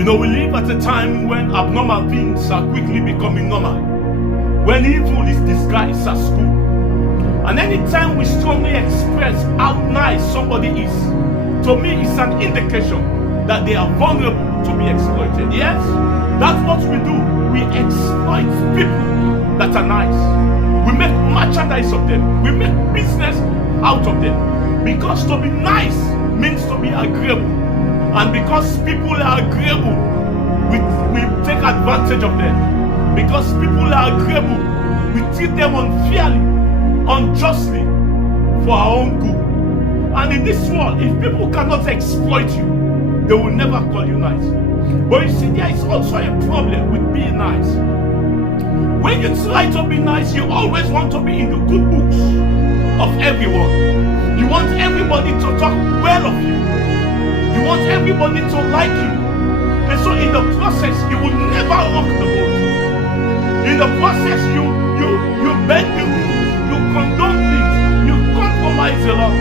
We live at a time when abnormal things are quickly becoming normal, when evil is disguised as good. And anytime we strongly express how nice somebody is, to me it's an indication that they are vulnerable to be exploited. Yes, that's what we do. We exploit people that are nice. We make merchandise of them. We make business out of them. Because to be nice means to be agreeable. And because people are agreeable, we take advantage of them. Because people are agreeable, we treat them unfairly, unjustly, for our own good. And in this world, if people cannot exploit you, they will never call you nice. But you see, there is also a problem with being nice. When you try to be nice, you always want to be in the good books of everyone. You want everybody to talk well of you. You want everybody to like you. And so in the process, you will never rock the boat. In the process, you bend the rules, you condone things, you compromise a lot.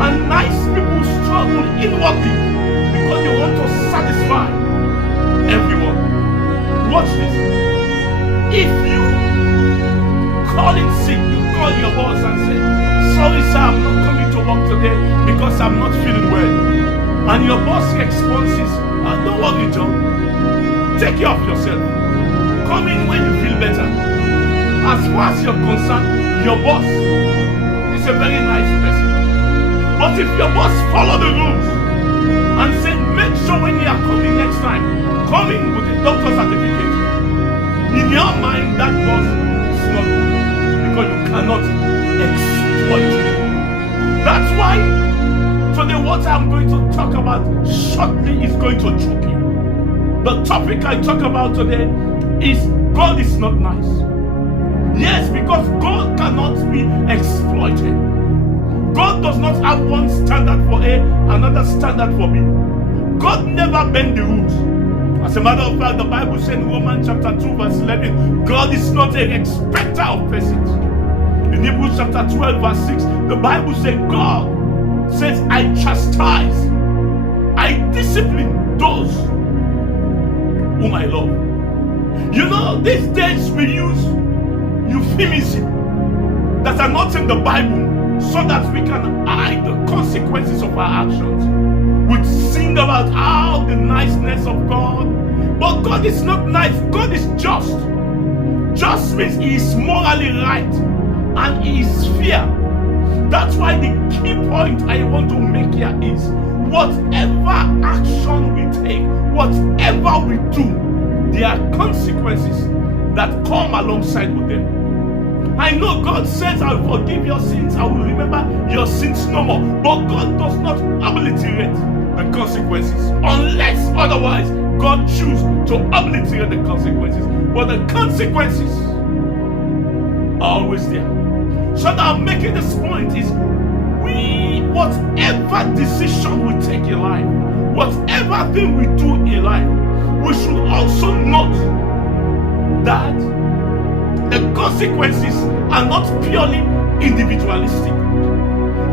And nice people struggle inwardly because they want to satisfy everyone. Watch this. If you call in sick, you call your boss and say, sorry sir, I'm not coming to work today because I'm not feeling well. And your boss responds is, don't worry John, take care of yourself. Come in when you feel better. As far as you're concerned, your boss is a very nice person. But if your boss follow the rules and say, make sure when you are coming next time, come in with a doctor's certificate, in your mind that boss is not good because you cannot exploit it. That's why today what I'm going to talk about shortly is going to choke you. The topic I talk about today is God is not nice. Yes, because God cannot be exploited. God does not have one standard for A, another standard for B. God never bends the rules. As a matter of fact, the Bible says in Romans chapter 2 verse 11, God is not a respecter of persons. In Hebrews chapter 12 verse 6, the Bible says God says, I chastise, I discipline those whom I love. These days we use euphemism that are not in the Bible so that we can hide the consequences of our actions. We sing about how the niceness of God, but God is not nice. God is just. Just means He is morally right and He is fair. That's why the key point I want to make here is whatever action we take, whatever we do, there are consequences that come alongside with them. I know God says, I will forgive your sins, I will remember your sins no more. But God does not obliterate the consequences. Unless otherwise, God chooses to obliterate the consequences. But the consequences are always there. So that I'm making this point is, whatever decision we take in life, whatever thing we do in life, we should also note that the consequences are not purely individualistic.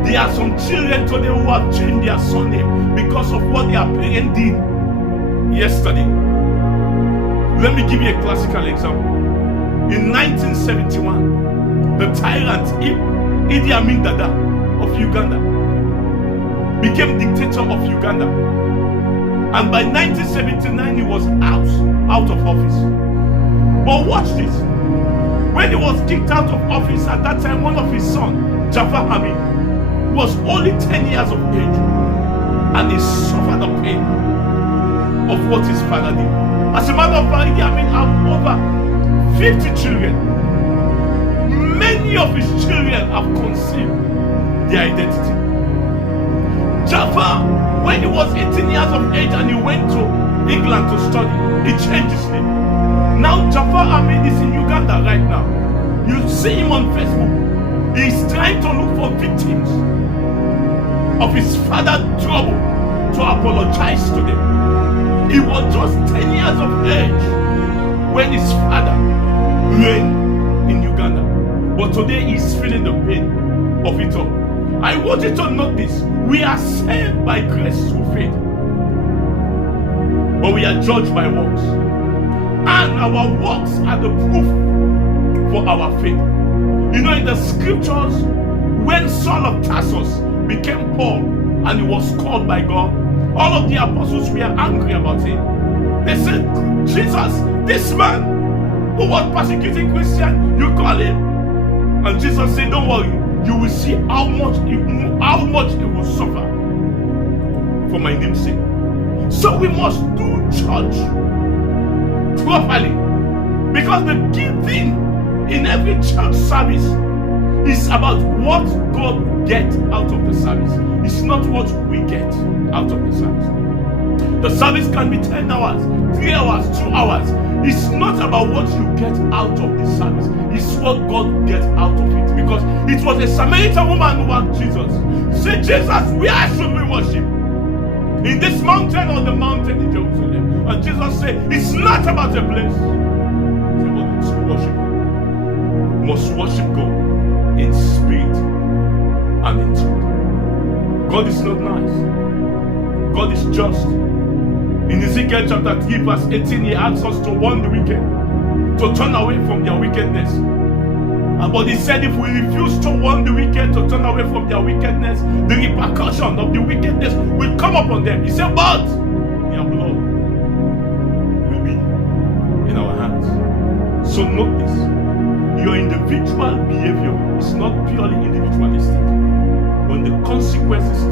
There are some children today who have changed their surname because of what their parents did yesterday. Let me give you a classical example. In 1971, the tyrant Idi Amin Dada of Uganda became dictator of Uganda. And by 1979, he was out of office. But watch this. When he was kicked out of office, at that time, one of his sons, Jafar Hamid, was only 10 years of age. And he suffered the pain of what his father did. As a matter of fact, Idi Amin had over 50 children. Many of his children have concealed their identity. Jafar, when he was 18 years of age and he went to England to study, he changed his name. Now Jafar Ahmed is in Uganda right now. You see him on Facebook. He is trying to look for victims of his father's trouble to apologize to them. He was just 10 years of age when his father reigned in Uganda. But today he's feeling the pain of it all. I want you to note this. We are saved by grace through faith. but we are judged by works. And our works are the proof for our faith. You know, in the scriptures, when Saul of Tarsus became Paul and he was called by God, all of the apostles were angry about him. They said, Jesus, this man who was persecuting Christians, you call him? And Jesus said, don't worry, you will see how much he will suffer for my name's sake. So we must do church properly, because the key thing in every church service is about what God gets out of the service. It's not what we get out of the service. The service can be 10 hours, 3 hours, 2 hours. It's not about what you get out of the service. It's what God gets out of it. Because it was a Samaritan woman who asked Jesus, say, Jesus, where should we worship? In this mountain or the mountain in Jerusalem? And Jesus said, it's not about a place. It's about worship. You must worship God in spirit and in truth. God is not nice. God is just. In Ezekiel chapter 3 verse 18, he asks us to warn the wicked, to turn away from their wickedness. But he said, if we refuse to warn the wicked to turn away from their wickedness, the repercussion of the wickedness will come upon them. He said, but their blood will be in our hands. So note this, your individual behavior is not purely individualistic. When the consequences